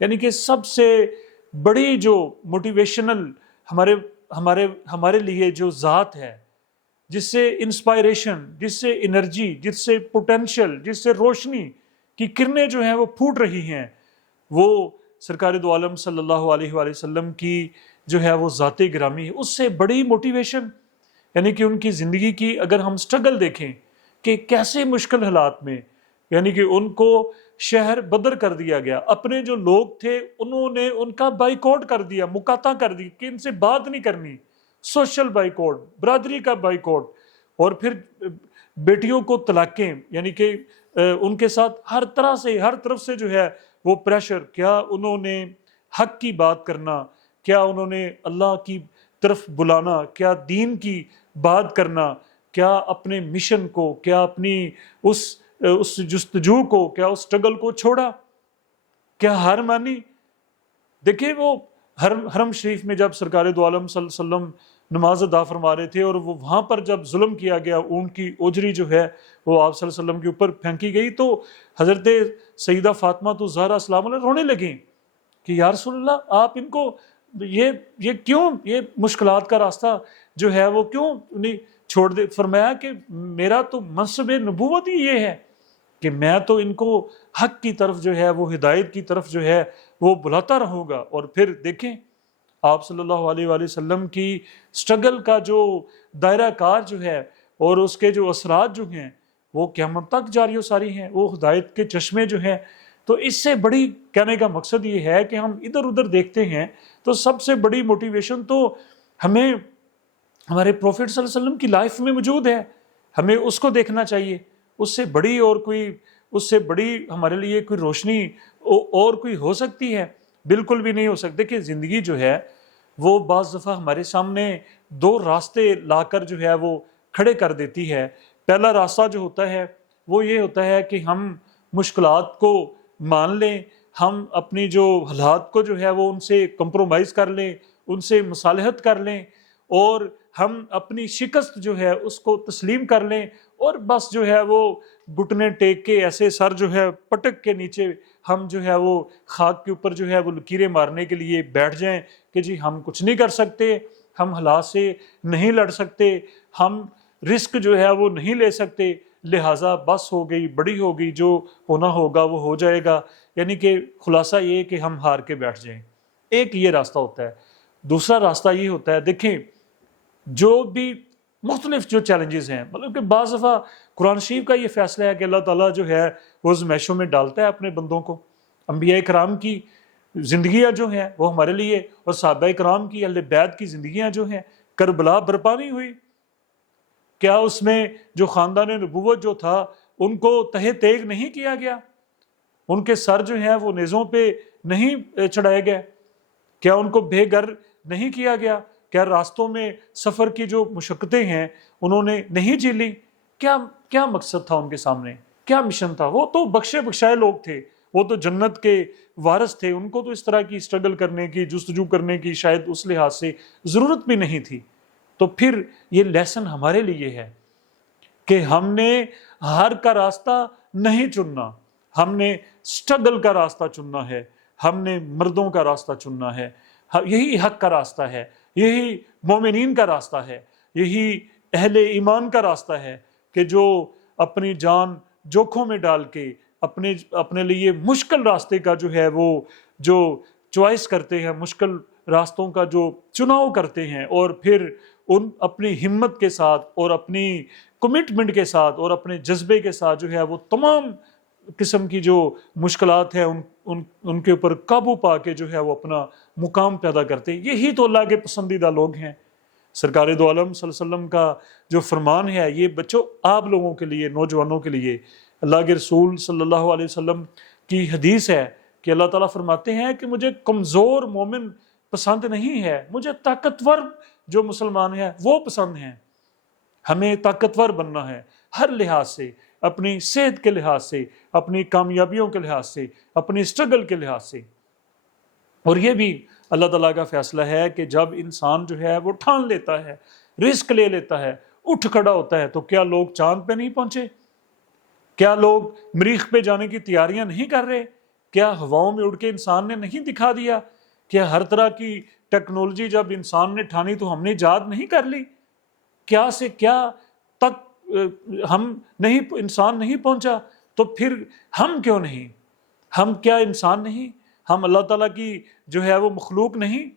یعنی کہ سب سے بڑی جو موٹیویشنل ہمارے لیے جو ذات ہے، جس سے انسپائریشن، جس سے انرجی، جس سے پوٹینشل، جس سے روشنی کی کرنیں جو ہیں وہ پھوٹ رہی ہیں، وہ سرکار دو عالم صلی اللہ علیہ وآلہ وسلم کی جو ہے وہ ذات گرامی ہے۔ اس سے بڑی موٹیویشن، یعنی کہ ان کی زندگی کی اگر ہم سٹرگل دیکھیں کہ کیسے مشکل حالات میں، یعنی کہ ان کو شہر بدر کر دیا گیا، اپنے جو لوگ تھے انہوں نے ان کا بائیکاٹ کر دیا، مقاطع کر دی کہ ان سے بات نہیں کرنی، سوشل بائیکاٹ، برادری کا بائیکاٹ، اور پھر بیٹیوں کو طلاقیں، یعنی کہ ان کے ساتھ ہر طرح سے، ہر طرف سے جو ہے وہ پریشر۔ کیا انہوں نے حق کی بات کرنا، کیا انہوں نے اللہ کی طرف بلانا، کیا دین کی بات کرنا، کیا اپنے مشن کو، کیا اپنی اس جستجو کو، کیا اس سٹرگل کو چھوڑا، کیا ہار مانی؟ دیکھیں وہ حرم شریف میں جب سرکار دو عالم صلی اللہ علیہ وسلم نماز ادا فرما رہے تھے اور وہ وہاں پر جب ظلم کیا گیا، اونٹ کی اوجری جو ہے وہ آپ صلی اللہ علیہ وسلم کے اوپر پھینکی گئی، تو حضرت سیدہ فاطمہ تو زہرا السلام علیہ رونے لگیں کہ یا رسول اللہ، آپ ان کو یہ کیوں، یہ مشکلات کا راستہ جو ہے وہ کیوں نہیں چھوڑ دے؟ فرمایا کہ میرا تو منصب نبوت ہی یہ ہے کہ میں تو ان کو حق کی طرف جو ہے وہ ہدایت کی طرف جو ہے وہ بلاتا رہوں گا۔ اور پھر دیکھیں آپ صلی اللہ علیہ وآلہ وسلم کی سٹرگل کا جو دائرہ کار جو ہے اور اس کے جو اثرات جو ہیں وہ قیامت تک جاری و ساری ہیں، وہ ہدایت کے چشمے جو ہیں۔ تو اس سے بڑی کہنے کا مقصد یہ ہے کہ ہم ادھر ادھر دیکھتے ہیں تو سب سے بڑی موٹیویشن تو ہمیں ہمارے پروفٹ صلی اللہ علیہ وسلم کی لائف میں موجود ہے، ہمیں اس کو دیکھنا چاہیے۔ اس سے بڑی اور کوئی، اس سے بڑی ہمارے لیے کوئی روشنی اور کوئی ہو سکتی ہے؟ بالکل بھی نہیں ہو سکتی۔ کہ زندگی جو ہے وہ بعض دفعہ ہمارے سامنے دو راستے لا کر جو ہے وہ کھڑے کر دیتی ہے۔ پہلا راستہ جو ہوتا ہے وہ یہ ہوتا ہے کہ ہم مشکلات کو مان لیں، ہم اپنی جو حالات کو جو ہے وہ ان سے کمپرومائز کر لیں، ان سے مصالحت کر لیں، اور ہم اپنی شکست جو ہے اس کو تسلیم کر لیں، اور بس جو ہے وہ گھٹنے ٹیک کے ایسے سر جو ہے پٹک کے نیچے ہم جو ہے وہ خاک کے اوپر جو ہے وہ لکیریں مارنے کے لیے بیٹھ جائیں کہ جی ہم کچھ نہیں کر سکتے، ہم حالات سے نہیں لڑ سکتے، ہم رسک جو ہے وہ نہیں لے سکتے، لہٰذا بس ہو گئی، بڑی ہو گئی، جو ہونا ہوگا وہ ہو جائے گا۔ یعنی کہ خلاصہ یہ کہ ہم ہار کے بیٹھ جائیں۔ ایک یہ راستہ ہوتا ہے۔ دوسرا راستہ یہ ہوتا ہے، دیکھیں جو بھی مختلف جو چیلنجز ہیں، مطلب کہ بعض دفعہ قرآن شریف کا یہ فیصلہ ہے کہ اللہ تعالیٰ جو ہے وہ آزمائشوں میں ڈالتا ہے اپنے بندوں کو۔ انبیاء کرام کی زندگیاں جو ہیں وہ ہمارے لیے، اور صحابہ کرام کی، اہل بیت کی زندگیاں جو ہیں، کربلا برپا نہیں ہوئی؟ کیا اس میں جو خاندان نبوت جو تھا ان کو تہہ تیغ نہیں کیا گیا؟ ان کے سر جو ہیں وہ نیزوں پہ نہیں چڑھائے گئے؟ کیا ان کو بے گھر نہیں کیا گیا؟ کیا راستوں میں سفر کی جو مشقتیں ہیں انہوں نے نہیں جھیلی؟ کیا مقصد تھا ان کے سامنے؟ کیا مشن تھا؟ وہ تو بخشے بخشائے لوگ تھے، وہ تو جنت کے وارث تھے، ان کو تو اس طرح کی سٹرگل کرنے کی، جستجو کرنے کی شاید اس لحاظ سے ضرورت بھی نہیں تھی۔ تو پھر یہ لیسن ہمارے لیے ہے کہ ہم نے ہار کا راستہ نہیں چننا، ہم نے سٹرگل کا راستہ چننا ہے، ہم نے مردوں کا راستہ چننا ہے۔ یہی حق کا راستہ ہے، یہی مومنین کا راستہ ہے، یہی اہل ایمان کا راستہ ہے کہ جو اپنی جان جوکھوں میں ڈال کے اپنے لیے مشکل راستے کا جو ہے وہ جو چوائس کرتے ہیں، مشکل راستوں کا جو چناؤ کرتے ہیں، اور پھر ان اپنی ہمت کے ساتھ اور اپنی کمٹمنٹ کے ساتھ اور اپنے جذبے کے ساتھ جو ہے وہ تمام قسم کی جو مشکلات ہیں ان کے اوپر قابو پا کے جو ہے وہ اپنا مقام پیدا کرتے ہیں۔ یہی تو اللہ کے پسندیدہ لوگ ہیں۔ سرکار دو عالم صلی اللہ علیہ وسلم کا جو فرمان ہے یہ بچوں آپ لوگوں کے لیے، نوجوانوں کے لیے، اللہ کے رسول صلی اللہ علیہ وسلم کی حدیث ہے کہ اللہ تعالیٰ فرماتے ہیں کہ مجھے کمزور مومن پسند نہیں ہے، مجھے طاقتور جو مسلمان ہیں وہ پسند ہیں۔ ہمیں طاقتور بننا ہے ہر لحاظ سے، اپنی صحت کے لحاظ سے، اپنی کامیابیوں کے لحاظ سے، اپنی سٹرگل کے لحاظ سے۔ اور یہ بھی اللہ تعالیٰ کا فیصلہ ہے کہ جب انسان جو ہے وہ ٹھان لیتا ہے، رسک لے لیتا ہے، اٹھ کھڑا ہوتا ہے، تو کیا لوگ چاند پہ نہیں پہنچے؟ کیا لوگ مریخ پہ جانے کی تیاریاں نہیں کر رہے؟ کیا ہواؤں میں اڑ کے انسان نے نہیں دکھا دیا؟ کیا ہر طرح کی ٹیکنالوجی جب انسان نے ٹھانی تو ہم نے ایجاد نہیں کر لی؟ کیا سے کیا تک ہم نہیں، انسان نہیں پہنچا؟ تو پھر ہم کیوں نہیں؟ ہم کیا انسان نہیں؟ ہم اللہ تعالیٰ کی جو ہے وہ مخلوق نہیں؟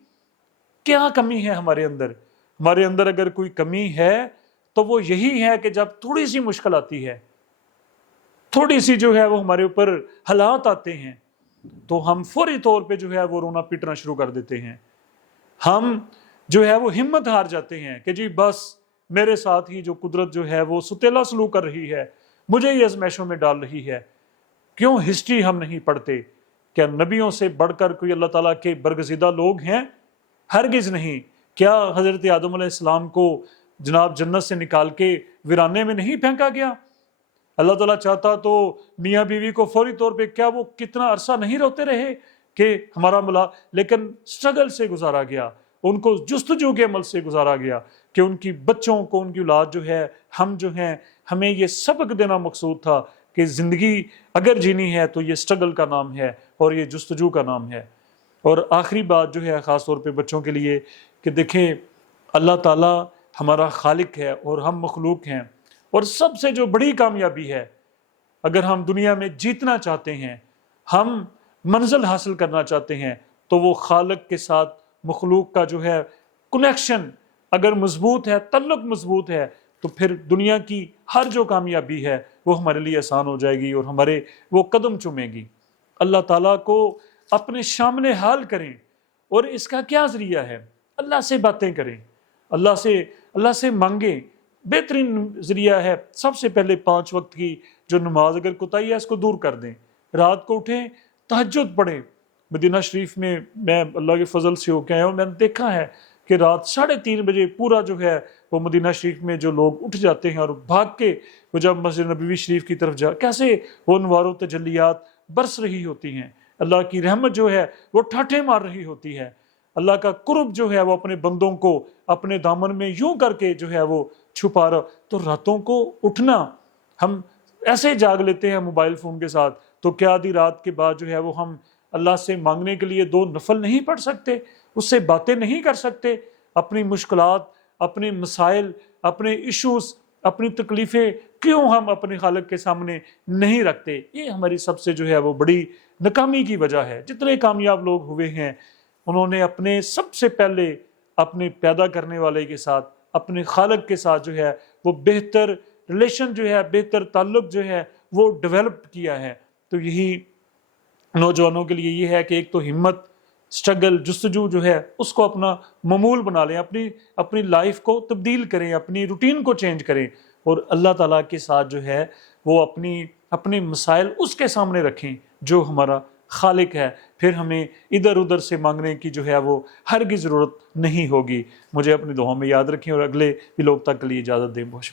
کیا کمی ہے ہمارے اندر؟ ہمارے اندر اگر کوئی کمی ہے تو وہ یہی ہے کہ جب تھوڑی سی مشکل آتی ہے، تھوڑی سی جو ہے وہ ہمارے اوپر حالات آتے ہیں، تو ہم فوری طور پہ جو ہے وہ رونا پیٹنا شروع کر دیتے ہیں۔ ہم جو ہے وہ ہمت ہار جاتے ہیں کہ جی بس میرے ساتھ ہی جو قدرت جو ہے وہ ستیلا سلوک کر رہی ہے، مجھے یہ آزمائشوں میں ڈال رہی ہے۔ کیوں ہسٹری ہم نہیں پڑھتے؟ کیا نبیوں سے بڑھ کر کوئی اللہ تعالیٰ کے برگزیدہ لوگ ہیں؟ ہرگز نہیں۔ کیا حضرت آدم علیہ السلام کو جناب جنت سے نکال کے ویرانے میں نہیں پھینکا گیا؟ اللہ تعالیٰ چاہتا تو میاں بیوی کو فوری طور پہ کیا وہ کتنا عرصہ نہیں روتے رہے کہ ہمارا لیکن سٹرگل سے گزارا گیا، ان کو جستجو کے عمل سے گزارا گیا کہ ان کی بچوں کو، ان کی اولاد جو ہے، ہم جو ہیں، ہمیں یہ سبق دینا مقصود تھا کہ زندگی اگر جینی ہے تو یہ سٹرگل کا نام ہے اور یہ جستجو کا نام ہے۔ اور آخری بات جو ہے خاص طور پہ بچوں کے لیے کہ دیکھیں اللہ تعالیٰ ہمارا خالق ہے اور ہم مخلوق ہیں، اور سب سے جو بڑی کامیابی ہے اگر ہم دنیا میں جیتنا چاہتے ہیں، ہم منزل حاصل کرنا چاہتے ہیں، تو وہ خالق کے ساتھ مخلوق کا جو ہے کنیکشن اگر مضبوط ہے، تعلق مضبوط ہے، تو پھر دنیا کی ہر جو کامیابی ہے وہ ہمارے لیے آسان ہو جائے گی اور ہمارے وہ قدم چومے گی۔ اللہ تعالیٰ کو اپنے سامنے حال کریں، اور اس کا کیا ذریعہ ہے؟ اللہ سے باتیں کریں، اللہ سے مانگیں۔ بہترین ذریعہ ہے سب سے پہلے 5 وقت کی جو نماز اگر کوتاہی ہے اس کو دور کر دیں، رات کو اٹھیں، تہجد پڑھیں۔ مدینہ شریف میں میں اللہ کے فضل سے ہو کے آیا ہوں، میں نے دیکھا ہے کہ رات 3:30 بجے پورا جو ہے وہ مدینہ شریف میں جو لوگ اٹھ جاتے ہیں اور بھاگ کے وہ جب مسجد نبوی شریف کی طرف کیسے وہ انوار و تجلیات برس رہی ہوتی ہیں، اللہ کی رحمت جو ہے وہ ٹھاٹھے مار رہی ہوتی ہے، اللہ کا قرب جو ہے وہ اپنے بندوں کو اپنے دامن میں یوں کر کے جو ہے وہ چھپا رہا۔ تو راتوں کو اٹھنا، ہم ایسے جاگ لیتے ہیں موبائل فون کے ساتھ، تو کیا آدھی رات کے بعد جو ہے وہ ہم اللہ سے مانگنے کے لیے 2 نفل نہیں پڑھ سکتے؟ اس سے باتیں نہیں کر سکتے؟ اپنی مشکلات، اپنے مسائل، اپنے ایشوز، اپنی تکلیفیں کیوں ہم اپنے خالق کے سامنے نہیں رکھتے؟ یہ ہماری سب سے جو ہے وہ بڑی ناکامی کی وجہ ہے۔ جتنے کامیاب لوگ ہوئے ہیں انہوں نے اپنے سب سے پہلے اپنے پیدا کرنے والے کے ساتھ، اپنے خالق کے ساتھ جو ہے وہ بہتر ریلیشن جو ہے، بہتر تعلق جو ہے وہ ڈیولپ کیا ہے۔ تو یہی نوجوانوں کے لیے یہ ہے کہ ایک تو ہمت، سٹرگل، جستجو جو ہے اس کو اپنا معمول بنا لیں، اپنی لائف کو تبدیل کریں، اپنی روٹین کو چینج کریں، اور اللہ تعالیٰ کے ساتھ جو ہے وہ اپنے مسائل اس کے سامنے رکھیں جو ہمارا خالق ہے۔ پھر ہمیں ادھر ادھر سے مانگنے کی جو ہے وہ ہرگز ضرورت نہیں ہوگی۔ مجھے اپنی دعاؤں میں یاد رکھیں اور اگلے بھی لوگ تک کے لیے اجازت دیں۔ بہت